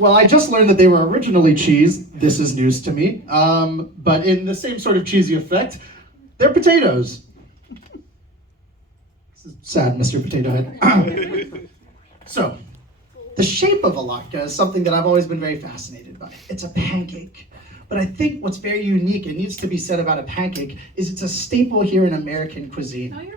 Well, I just learned that they were originally cheese. This is news to me. But in the same sort of cheesy effect, they're potatoes. This is sad, Mr. Potato Head. So, the shape of a latke is something that I've always been very fascinated by. It's a pancake. But I think what's very unique and needs to be said about a pancake is it's a staple here in American cuisine.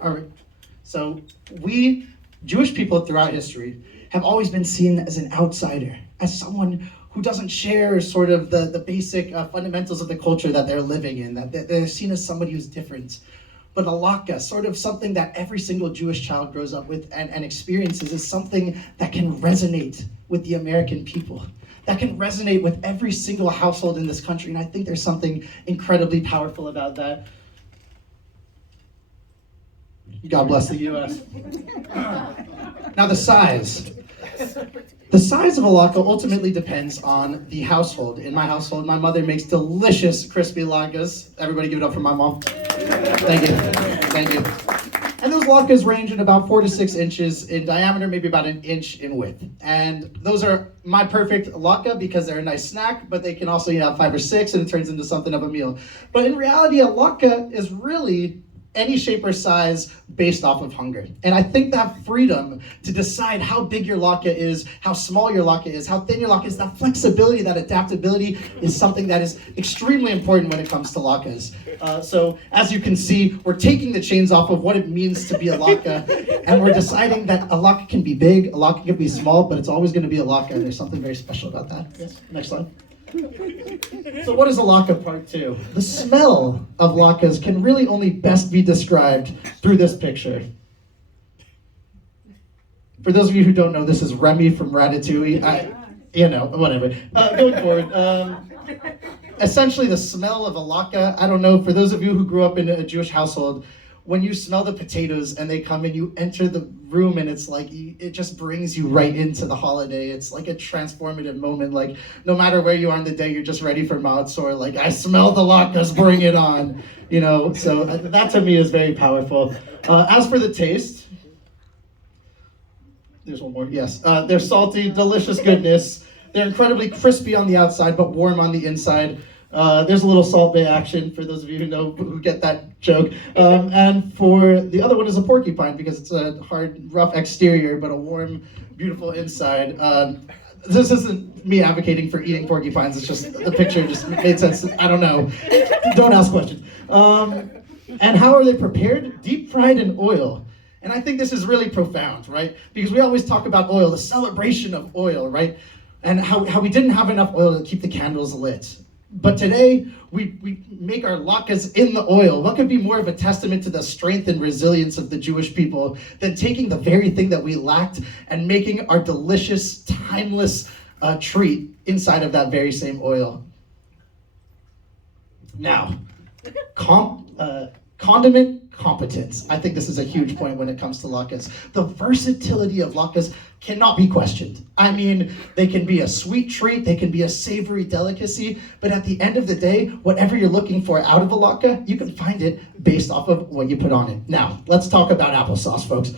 So we, Jewish people throughout history, have always been seen as an outsider, as someone who doesn't share sort of the basic fundamentals of the culture that they're living in, that they're seen as somebody who's different. But a latke, sort of something that every single Jewish child grows up with and experiences, is something that can resonate with the American people, that can resonate with every single household in this country. And I think there's something incredibly powerful about that. God bless the US. Now the size. The size of a latke ultimately depends on the household. In my household, my mother makes delicious crispy latkes. Everybody give it up for my mom. Thank you. Thank you. And those latkes range in about 4 to 6 inches in diameter, maybe about an inch in width. And those are my perfect latke because they're a nice snack, but they can also have 5 or 6 and it turns into something of a meal. But in reality, a latke is really any shape or size based off of hunger. And I think that freedom to decide how big your latke is, how small your latke is, how thin your latke is, that flexibility, that adaptability is something that is extremely important when it comes to latkes. So as you can see, we're taking the chains off of what it means to be a latke, and we're deciding that a latke can be big, a latke can be small, but it's always gonna be a latke, and there's something very special about that. Yes, next slide. So what is a latke part 2? The smell of latkes can really only best be described through this picture. For those of you who don't know, this is Remy from Ratatouille. Whatever. Going forward, essentially the smell of a latke, I don't know, for those of you who grew up in a Jewish household, when you smell the potatoes and they come in, you enter the room and it's like, it just brings you right into the holiday. It's like a transformative moment. Like, no matter where you are in the day, you're just ready for Matzor. Like, I smell the latkes, bring it on. So that to me is very powerful. As for the taste, there's one more, yes. They're salty, delicious goodness. They're incredibly crispy on the outside, but warm on the inside. There's a little Salt Bay action for those of you who get that joke. And for the other one is a porcupine because it's a hard, rough exterior, but a warm, beautiful inside. This isn't me advocating for eating porcupines. It's just the picture just made sense. I don't know. Don't ask questions. And how are they prepared? Deep fried in oil. And I think this is really profound, right? Because we always talk about oil, the celebration of oil, right? And how we didn't have enough oil to keep the candles lit. But today, we make our latkes in the oil. What could be more of a testament to the strength and resilience of the Jewish people than taking the very thing that we lacked and making our delicious, timeless treat inside of that very same oil? Now, condiment competence. I think this is a huge point when it comes to latkes. The versatility of latkes cannot be questioned. I mean, they can be a sweet treat, they can be a savory delicacy, but at the end of the day, whatever you're looking for out of a latke, you can find it based off of what you put on it. Now, let's talk about applesauce, folks.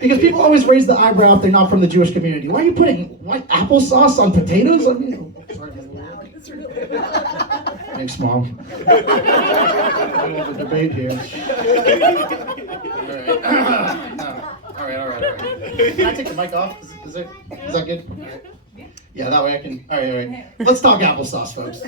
Because people always raise the eyebrow if they're not from the Jewish community. Why are you putting white applesauce on potatoes? I mean, sorry, thanks, Mom. We have a debate here. All right. Can I take the mic off? Is that good? All right. Yeah, that way I can. All right. Let's talk applesauce, folks.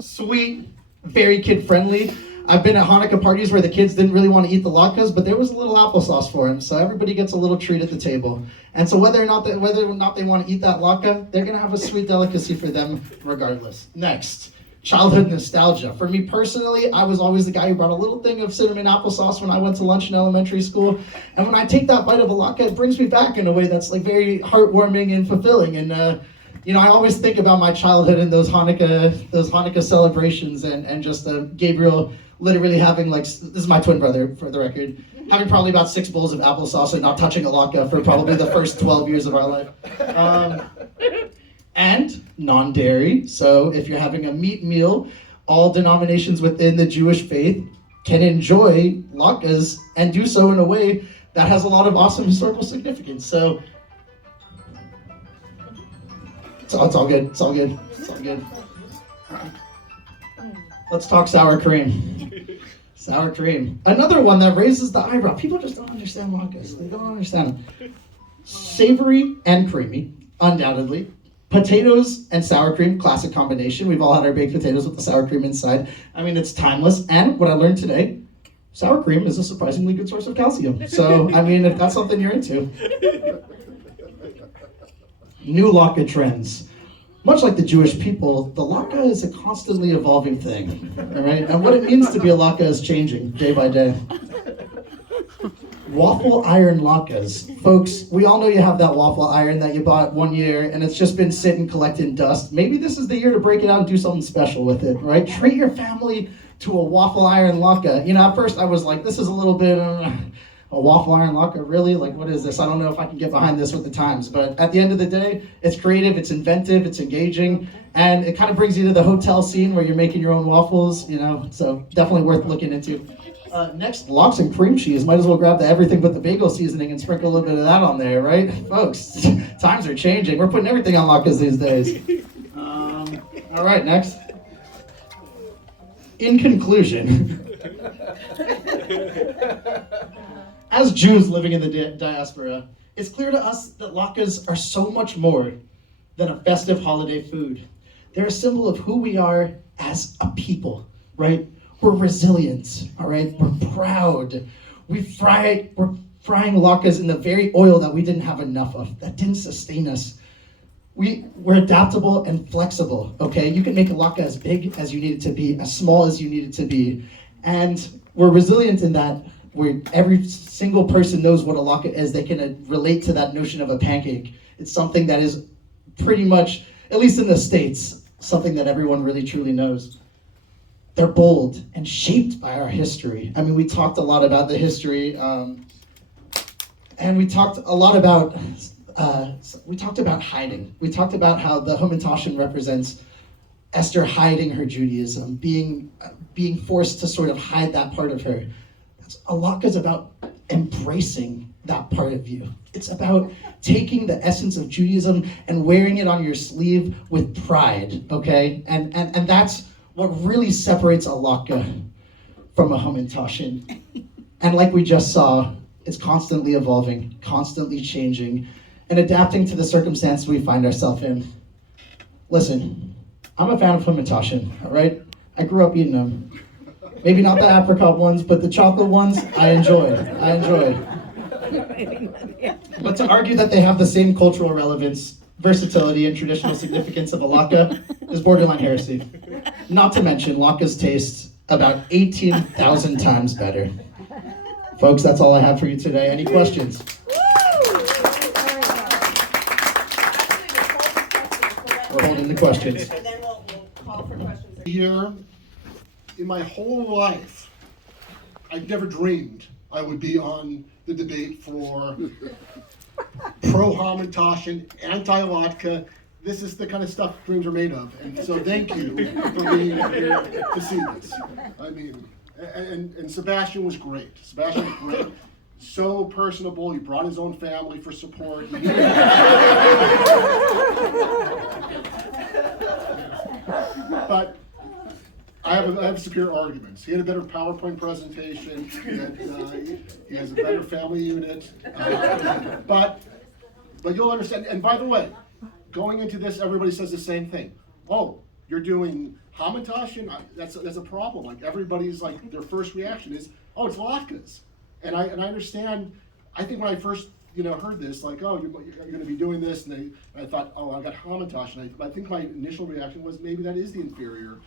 Sweet, very kid-friendly. I've been at Hanukkah parties where the kids didn't really want to eat the latkes, but there was a little applesauce for them, so everybody gets a little treat at the table. And so whether or not they want to eat that latke, they're gonna have a sweet delicacy for them regardless. Next. Childhood nostalgia. For me personally, I was always the guy who brought a little thing of cinnamon applesauce when I went to lunch in elementary school. And when I take that bite of a latke, it brings me back in a way that's like very heartwarming and fulfilling. And I always think about my childhood and those Hanukkah celebrations and just Gabriel literally having this is my twin brother for the record, having probably about 6 bowls of applesauce and not touching a latke for probably the first 12 years of our life. And non-dairy, so if you're having a meat meal, all denominations within the Jewish faith can enjoy latkes and do so in a way that has a lot of awesome historical significance. So It's all good. It's all good. It's all good. Let's talk sour cream. Sour cream. Another one that raises the eyebrow. People just don't understand latkes. They don't understand them. Savory and creamy, undoubtedly. Potatoes and sour cream, classic combination. We've all had our baked potatoes with the sour cream inside. I mean, it's timeless. And what I learned today, sour cream is a surprisingly good source of calcium. So, I mean, if that's something you're into. New latke trends. Much like the Jewish people, the latke is a constantly evolving thing, all right? And what it means to be a latke is changing day by day. Waffle iron latkes. Folks, we all know you have that waffle iron that you bought one year and it's just been sitting collecting dust. Maybe this is the year to break it out and do something special with it, right? Treat your family to a waffle iron latke. You know, at first I was like, this is a little bit, a waffle iron latke, really? Like, what is this? I don't know if I can get behind this with the times. But at the end of the day, it's creative, it's inventive, it's engaging, and it kind of brings you to the hotel scene where you're making your own waffles, you know, so definitely worth looking into. Next, lox and cream cheese. Might as well grab the everything but the bagel seasoning and sprinkle a little bit of that on there, right? Folks, times are changing. We're putting everything on latkes these days. All right, next. In conclusion, as Jews living in the diaspora, it's clear to us that latkes are so much more than a festive holiday food. They're a symbol of who we are as a people, right? We're resilient, all right? We're proud. We're frying latkes in the very oil that we didn't have enough of, that didn't sustain us. We're adaptable and flexible, okay? You can make a latke as big as you need it to be, as small as you need it to be. And we're resilient in that where every single person knows what a latke is. They can relate to that notion of a pancake. It's something that is pretty much, at least in the States, something that everyone really truly knows. They're bold and shaped by our history. I mean, we talked a lot about the history, and we talked a lot about, we talked about hiding. We talked about how the Hamentashan represents Esther hiding her Judaism, being forced to sort of hide that part of her. A latke is about embracing that part of you. It's about taking the essence of Judaism and wearing it on your sleeve with pride, okay? And that's what really separates a latke from a Hamentashan. And like we just saw, it's constantly evolving, constantly changing, and adapting to the circumstances we find ourselves in. Listen, I'm a fan of Hamentashan, all right? I grew up eating them. Maybe not the apricot ones, but the chocolate ones, I enjoy. But to argue that they have the same cultural relevance, versatility, and traditional significance of a latke is borderline heresy. Not to mention, latkes taste about 18,000 times better. Folks, that's all I have for you today. Any questions? We're holding the questions. And then we'll call for questions. Here, in my whole life, I've never dreamed I would be on the debate for pro-Hamentashan, anti-latke. This is the kind of stuff dreams are made of. And so thank you for being here to see this. I mean, and Sebastian was great. Sebastian was great. So personable. He brought his own family for support. But I have superior arguments. He had a better PowerPoint presentation. He has a better family unit. But you'll understand. And by the way, going into this, everybody says the same thing. Oh, you're doing Hamentashan? That's a problem. Like everybody's like, their first reaction is, oh, it's latkes. And I understand. I think when I first heard this, like, oh, you're going to be doing this, and I thought, oh, I got Hamentashan. I think my initial reaction was maybe that is the inferior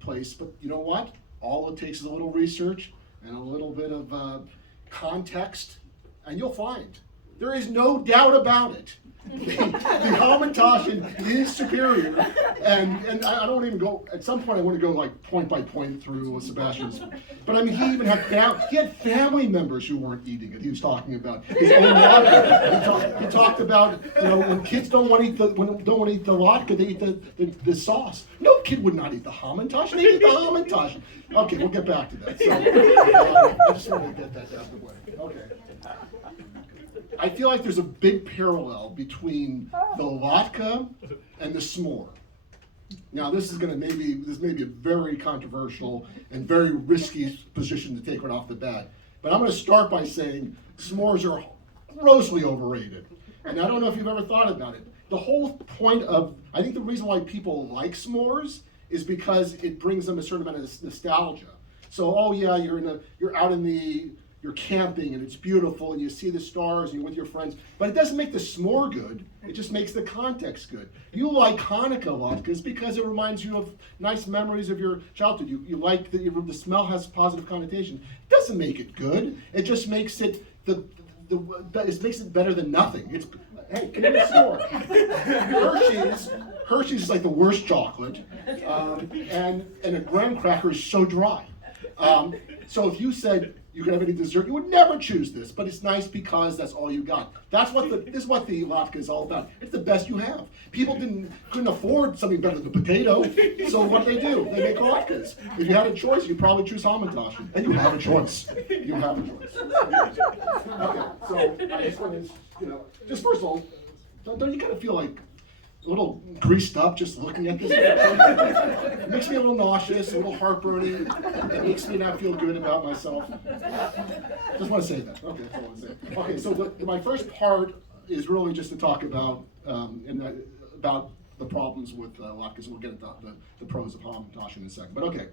place, but you know what? All it takes is a little research and a little bit of context, and you'll find there is no doubt about it. The Hamentashan is superior, and I don't even go. At some point, I want to go like point by point through Sebastian's. But I mean, he even had family members who weren't eating it. He was talking about his own latke. He talked about when kids don't want to eat the latke, they eat the sauce. No kid would not eat the Hamentashan. They eat the Hamentashan. Okay, we'll get back to that. So I just wanted to get that out of the way. Okay. I feel like there's a big parallel between the latke and the s'more. Now, this may be a very controversial and very risky position to take right off the bat. But I'm going to start by saying s'mores are grossly overrated. And I don't know if you've ever thought about it. The whole point I think the reason why people like s'mores is because it brings them a certain amount of nostalgia. So, oh yeah, you're camping and it's beautiful and you see the stars and you're with your friends, but it doesn't make the s'more good, it just makes the context good. You like Hanukkah latkes because it reminds you of nice memories of your childhood. You like the smell has positive connotation. It doesn't make it good, it just makes it it makes it better than nothing. Hey, can you s'more? Hershey's is like the worst chocolate, and a graham cracker is so dry. So if you said you could have any dessert, you would never choose this, but it's nice because that's all you got. This is what the latke is all about. It's the best you have. People couldn't afford something better than potato, so what do? They make latkes. If you had a choice, you'd probably choose Hamentashan, and you have a choice. You have a choice. Okay, so I just want to, just first of all, don't you kind of feel like a little greased up just looking at this? It makes me a little nauseous, a little heartburning. It makes me not feel good about myself. Just want to say that. Okay, that's all I want to say. Okay, so my first part is really just to talk about about the problems with latkes, and we'll get into the pros of Hamentashan in a second. But okay,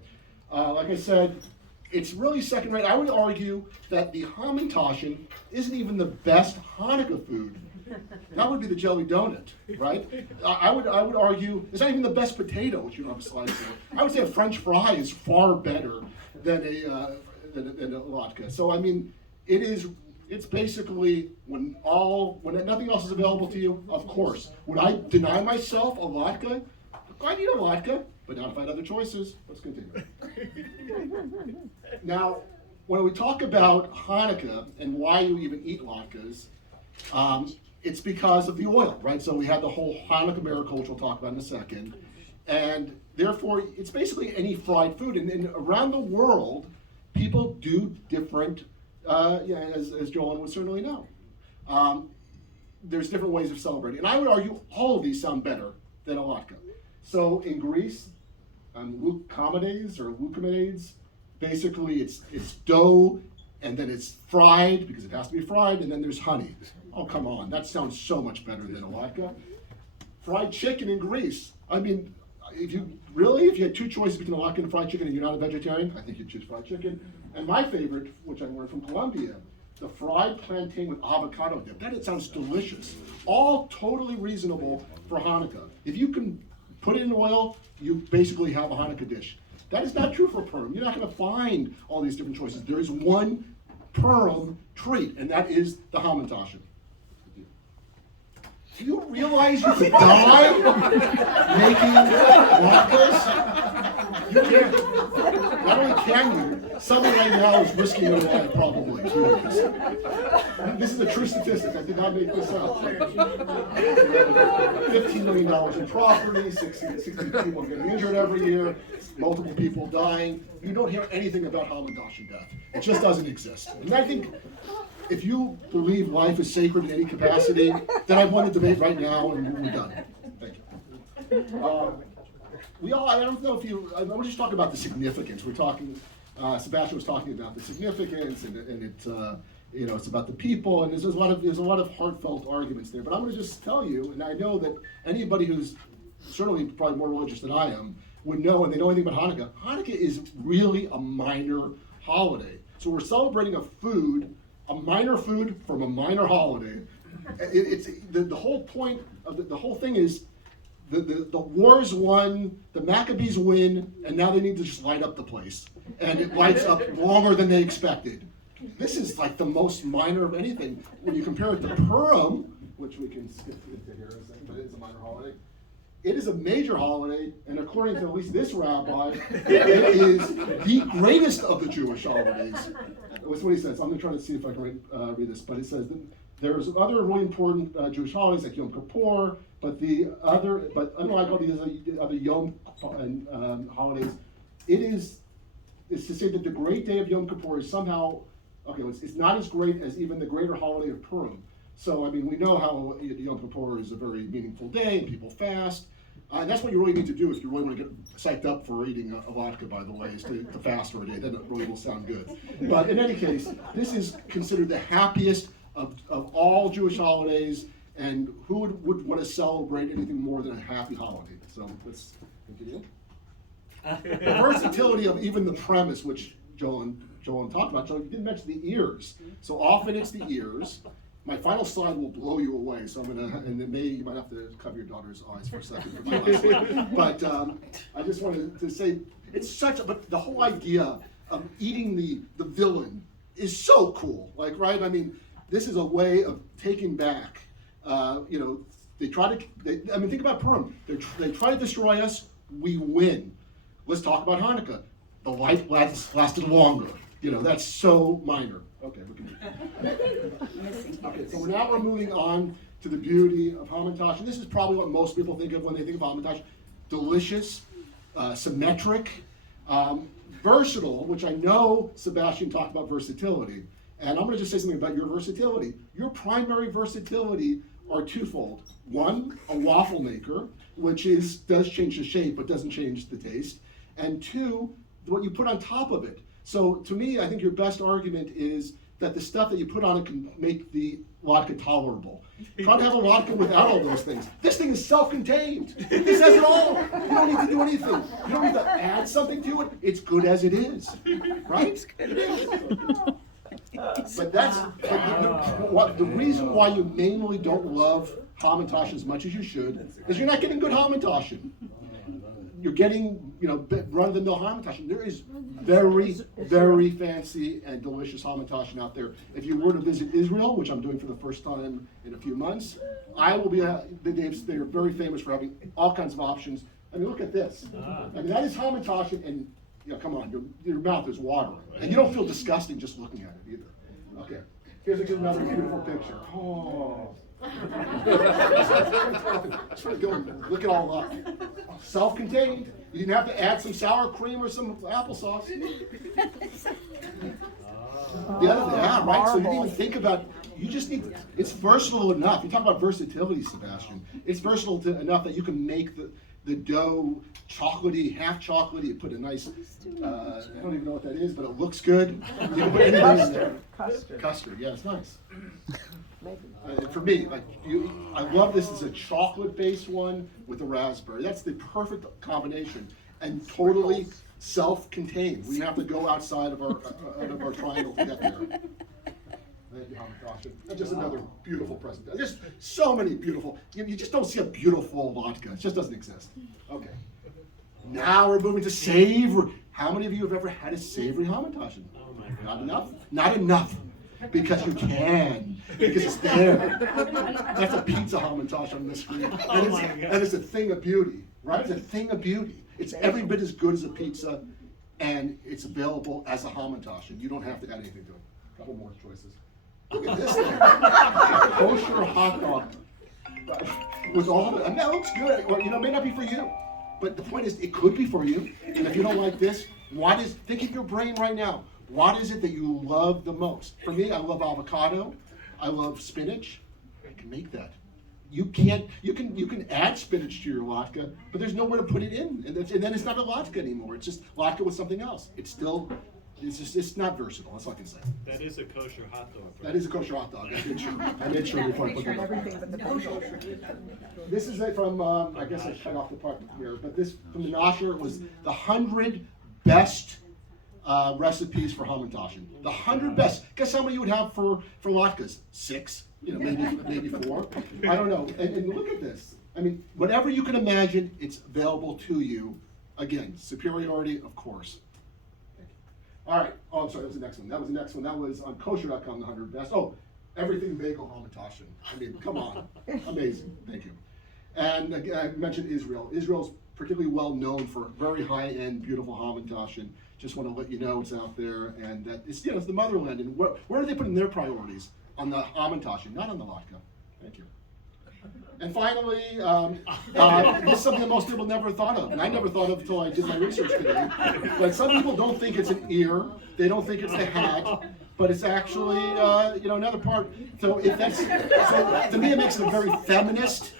like I said, it's really second rate. I would argue that the Hamentashan isn't even the best Hanukkah food. That would be the jelly donut, right? I would argue it's not even the best potato, which you don't have a slice of. I would say a French fry is far better than a latke. So I mean, it's basically when nothing else is available to you. Of course, would I deny myself a latke? I need a latke, but not if I had other choices. Let's continue. Now, when we talk about Hanukkah and why you even eat latkes, it's because of the oil, right? So we have the whole Hanukkah miracle, which we'll talk about in a second. And therefore, it's basically any fried food. And around the world, people do different, as Joel would certainly know. There's different ways of celebrating. And I would argue all of these sound better than a latke. So in Greece, Loukoumades, basically it's dough, and then it's fried, because it has to be fried, and then there's honey. Oh, come on, that sounds so much better than a latke. Fried chicken in Greece. I mean, if you had two choices between a latke and fried chicken and you're not a vegetarian, I think you'd choose fried chicken. And my favorite, which I learned from Colombia, the fried plantain with avocado dip. That sounds delicious. All totally reasonable for Hanukkah. If you can put it in oil, you basically have a Hanukkah dish. That is not true for Purim. You're not going to find all these different choices. There is one Purim treat, and that is the Hamentashan. Do you realize you could die making latkes? You can't. Not only can you, someone right now is risking their life probably. This is a true statistic. I did not make this up. $15 million in property, 60 people getting injured every year, multiple people dying. You don't hear anything about Hamentashan death. It just doesn't exist. And I think if you believe life is sacred in any capacity, then I want to debate right now, and we're done. Thank you. I don't know if you, I want to just talk about the significance. We're talking, Sebastian was talking about the significance, and it's about the people, and there's a lot of heartfelt arguments there. But I'm going to just tell you, and I know that anybody who's certainly probably more religious than I am would know, and they know anything about Hanukkah. Hanukkah is really a minor holiday. So we're celebrating a minor food from a minor holiday. It's the whole point of the whole thing is the war's won, the Maccabees win, and now they need to just light up the place. And it lights up longer than they expected. This is like the most minor of anything. When you compare it to Purim, which we can skip into here in a second, but it is a minor holiday. It is a major holiday, and according to at least this rabbi, it is the greatest of the Jewish holidays. That's what he says. I'm going to try to see if I can read this, but it says that there's other really important Jewish holidays like Yom Kippur, but unlike all these other Yom holidays, it's to say that the great day of Yom Kippur is somehow, it's not as great as even the greater holiday of Purim. So, I mean, we know how Yom Kippur is a very meaningful day, and people fast. And that's what you really need to do if you really want to get psyched up for eating a latke, by the way, is to fast for a day. Then it really will sound good. But in any case, this is considered the happiest of all Jewish holidays, and who would want to celebrate anything more than a happy holiday? So let's continue. The versatility of even the premise, which Joel talked about. So you didn't mention the ears. So often it's the ears. My final slide will blow you away, so I'm gonna, and then you might have to cover your daughter's eyes for a second for my last slide. But I just wanted to say, it's such a, but the whole idea of eating the villain is so cool. Like, right? I mean, this is a way of taking back, they try to, think about Purim. They try to destroy us, we win. Let's talk about Hanukkah. The life lasted longer. That's so minor. Okay, we can do. Okay, so now we're moving on to the beauty of Hamentashan. This is probably what most people think of when they think of Hamentashan. Delicious, symmetric, versatile, which I know Sebastian talked about versatility. And I'm going to just say something about your versatility. Your primary versatility are twofold. One, a waffle maker, which does change the shape but doesn't change the taste. And two, what you put on top of it. So to me, I think your best argument is that the stuff that you put on it can make the latke tolerable. Try to have a latke without all those things. This thing is self-contained. This has it all. You don't need to do anything. You don't need to add something to it. It's good as it is, right? It is. But the reason why you mainly don't love Hamentashan as much as you should is you're not getting good Hamentashan. You're getting, run-of-the-mill Hamentashan. There is very, very fancy and delicious Hamentashan out there. If you were to visit Israel, which I'm doing for the first time in a few months, I will be. They're very famous for having all kinds of options. I mean, look at this. I mean, that is Hamentashan, and come on, your mouth is watering, and you don't feel disgusting just looking at it either. Okay, here's another beautiful picture. Oh. Look it all up. Self-contained. You didn't have to add some sour cream or some applesauce. The other thing, right? So you didn't even think about. You just need. It's versatile enough. You talk about versatility, Sebastian. It's versatile enough that you can make the dough chocolatey, half chocolatey. You put a nice. I don't even know what that is, but it looks good. You can put anything in there. Custard. Yeah, it's nice. For me, I love this as a chocolate-based one with a raspberry. That's the perfect combination, and totally self-contained. We have to go outside of our triangle to get there. Thank you, Hamentashan. And just another beautiful present. Just so many beautiful. You just don't see a beautiful latke. It just doesn't exist. Okay. Now we're moving to savory. How many of you have ever had a savory Hamentashan? Oh my God. Not enough. Not enough. Because you can, because it's there. That's a pizza Hamentashan on the screen. And it's a thing of beauty, right? It's a thing of beauty. It's every bit as good as a pizza, and it's available as a Hamentashan. You don't have to add anything to it. A couple more choices. Look at this thing. Kosher hot dog. With all and that looks good. Or, it may not be for you. But the point is, it could be for you. And if you don't like this, think in your brain right now. What is it that you love the most? For me, I love avocado. I love spinach. I can make that. You can add spinach to your latke, but there's nowhere to put it in, and then it's not a latke anymore. It's just latke with something else. It's not versatile. That's all I can say. That is a kosher hot dog. Right? That is a kosher hot dog. I made sure before I put it on. This is from I guess I cut off the part here, but this from the Nasher was the 100 best. Recipes for Hamentashan. The 100 best. Guess how many you would have for latkes? 6, maybe 4. I don't know. And look at this. I mean, whatever you can imagine, it's available to you. Again, superiority, of course. All right. Oh, I'm sorry. That was the next one. That was on kosher.com, the 100 best. Oh, everything bagel Hamentashan. I mean, come on. Amazing. Thank you. And again, I mentioned Israel. Israel's particularly well known for very high-end, beautiful Hamentashan. Just want to let you know it's out there, and that it's the motherland. And where are they putting their priorities? On the Hamentashan, not on the latke. Thank you. And finally, this is something that most people never thought of, and I never thought of until I did my research today. But some people don't think it's an ear. They don't think it's the hat. but it's actually, another part. So if that's, so to me, it makes it a very feminist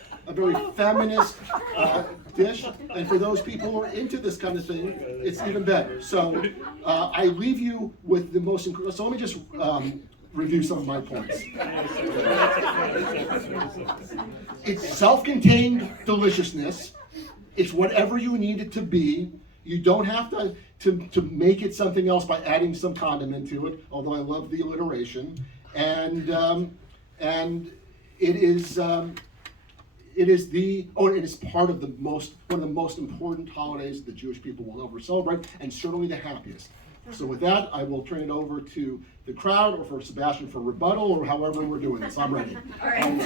dish. And for those people who are into this kind of thing, it's even better. So I leave you with the most, so let me just review some of my points. It's self-contained deliciousness. It's whatever you need it to be. You don't have to make it something else by adding some condiment to it, although I love the alliteration. And it is part of one of the most important holidays the Jewish people will ever celebrate, and certainly the happiest. So with that, I will turn it over to the crowd, or for Sebastian for rebuttal, or however we're doing this. I'm ready. All right.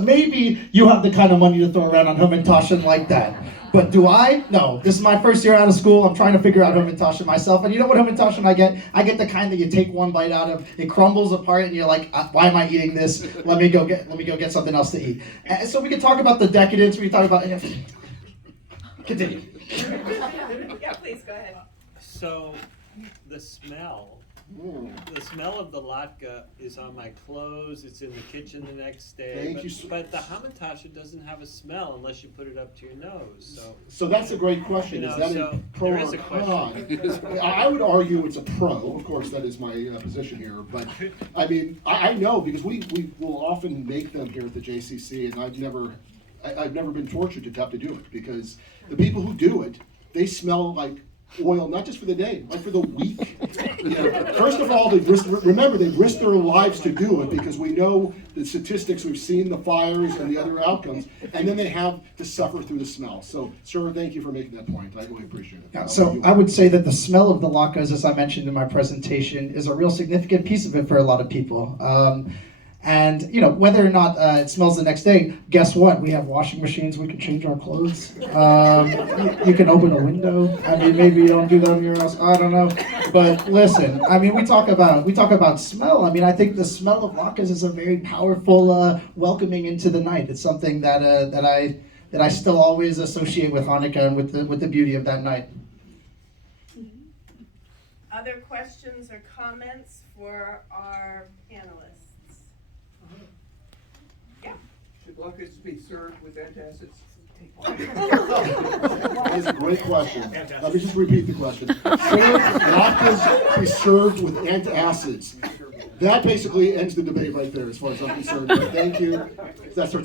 Maybe you have the kind of money to throw around on Hamentashan like that. But do I? No. This is my first year out of school. I'm trying to figure out Hamentashan myself. And you know what Hamentashan I get? I get the kind that you take one bite out of, it crumbles apart, and you're like, why am I eating this? Let me go get something else to eat. And so we can talk about the decadence. We can talk about. Continue. Yeah, please, go ahead. So, the smell of the latke is on my clothes, it's in the kitchen the next day. Thank you. But the Hamentashan doesn't have a smell unless you put it up to your nose, So that's a great question. Is that a pro there or is a con? question. I would argue it's a pro. Of course, that is my position here. But I mean, I know because we will often make them here at the JCC, and I've never been tortured to have to do it because the people who do it, they smell like oil, not just for the day, like for the week. First of all, they've risked their lives to do it because we know the statistics, we've seen the fires and the other outcomes, and then they have to suffer through the smell. So, sir, thank you for making that point. I really appreciate it. Yeah, so I would say that the smell of the latkes, as I mentioned in my presentation, is a real significant piece of it for a lot of people. And whether or not it smells the next day, guess what? We have washing machines. We can change our clothes. You can open a window. I mean, maybe you don't do that in your house. I don't know. But listen, I mean, we talk about smell. I mean, I think the smell of latkes is a very powerful welcoming into the night. It's something that I still always associate with Hanukkah and with the beauty of that night. Other questions or comments for our panelists? Should latkes be served with antacids? That is a great question. Let me just repeat the question. Should latkes be served with antacids? That basically ends the debate right there, as far as I'm concerned. But thank you. That's for you,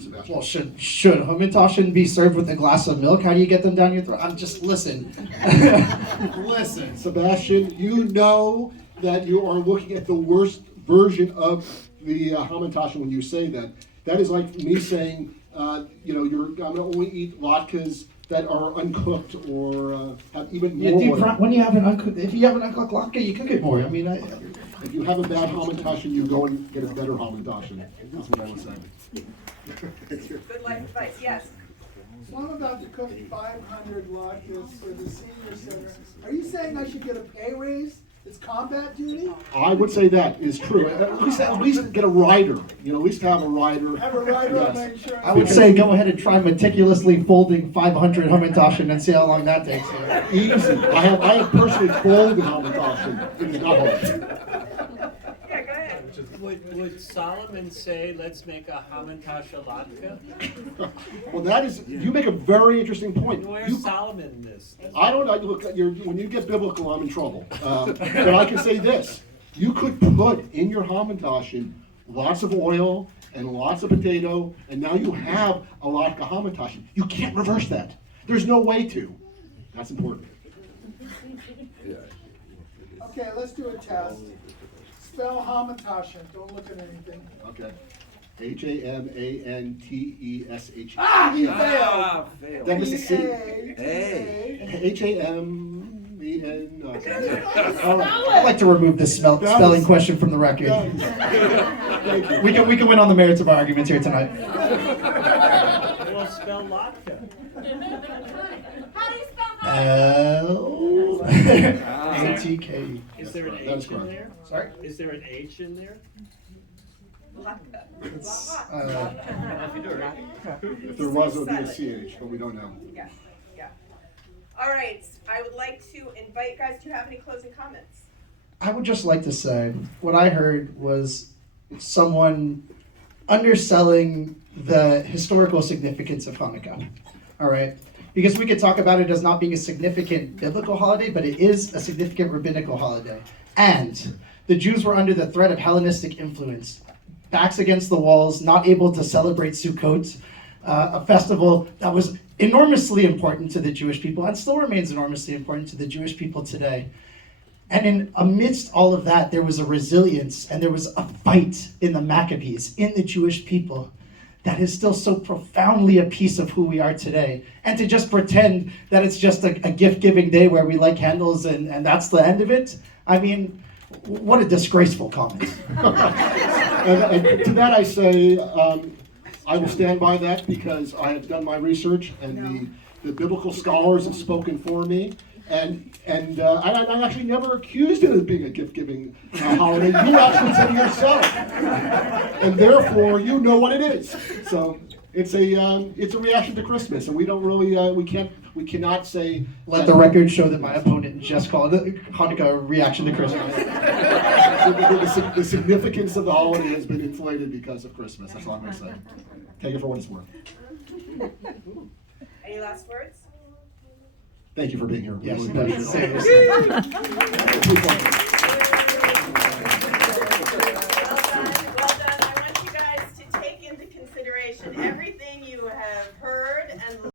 Sebastian. Well, should Hamentashan be served with a glass of milk? How do you get them down your throat? Listen. Listen. Sebastian, you know that you are looking at the worst version of the Hamentashan when you say that. That is like me saying, I'm going to only eat latkes that are uncooked or have even more oil. When you have if you have an uncooked latke, you cook it more. I mean, if you have a bad Hamentashan, you go and get a better Hamentashan. That's what I would say. Good life advice, yes. So I'm about to cook 500 latkes for the senior center. Are you saying I should get a pay raise? It's combat duty? I would say that is true. At least get a rider. At least have a rider. Have a rider on my Yes. insurance? I would say go ahead and try meticulously folding 500 Hamentashan and see how long that takes. Easy. I have personally folded Hamentashan. It is not hard. Yeah, go ahead. Would Solomon say, let's make a Hamentashan latke? Well, you make a very interesting point. Where's Solomon in this? I don't know. Look, when you get biblical, I'm in trouble. But I can say this: you could put in your Hamentashan lots of oil and lots of potato, and now you have a latke Hamentashan. You can't reverse that. There's no way to. That's important. Okay, let's do a test. Spell Hamentashan. Don't look at anything. Okay. Hamentashe. Ah, you failed. That was a C. P-A-A. Hamen. All right. I'd like to remove this spelling question from the record. Thank you. We can win on the merits of our arguments here tonight. Well, spell latke. How do you spell A-T-K. Is there an That's H in correct. there? Sorry? Is there an H in there? It's, If there was, it would be a CH, but we don't know. Yeah, yeah. All right, I would like to invite you guys, do you have any closing comments? I would just like to say what I heard was someone underselling the historical significance of Hanukkah. All right? Because we could talk about it as not being a significant biblical holiday, but it is a significant rabbinical holiday. And the Jews were under the threat of Hellenistic influence, backs against the walls, not able to celebrate Sukkot, a festival that was enormously important to the Jewish people and still remains enormously important to the Jewish people today. And amidst all of that, there was a resilience and there was a fight in the Maccabees, in the Jewish people, that is still so profoundly a piece of who we are today. And to just pretend that it's just a gift-giving day where we light candles and that's the end of it, I mean, what a disgraceful comment. And to that I say, I will stand by that because I have done my research and the biblical scholars have spoken for me. And I actually never accused it of being a gift-giving holiday. You actually said it yourself, and therefore you know what it is. So it's a reaction to Christmas, and we don't really we cannot say. Let the record show that my opponent just called Hanukkah a reaction to Christmas. The significance of the holiday has been inflated because of Christmas. That's all I'm going to say. Take it for what it's worth. Any last words? Thank you for being here. Yes, Really appreciate it. seriously.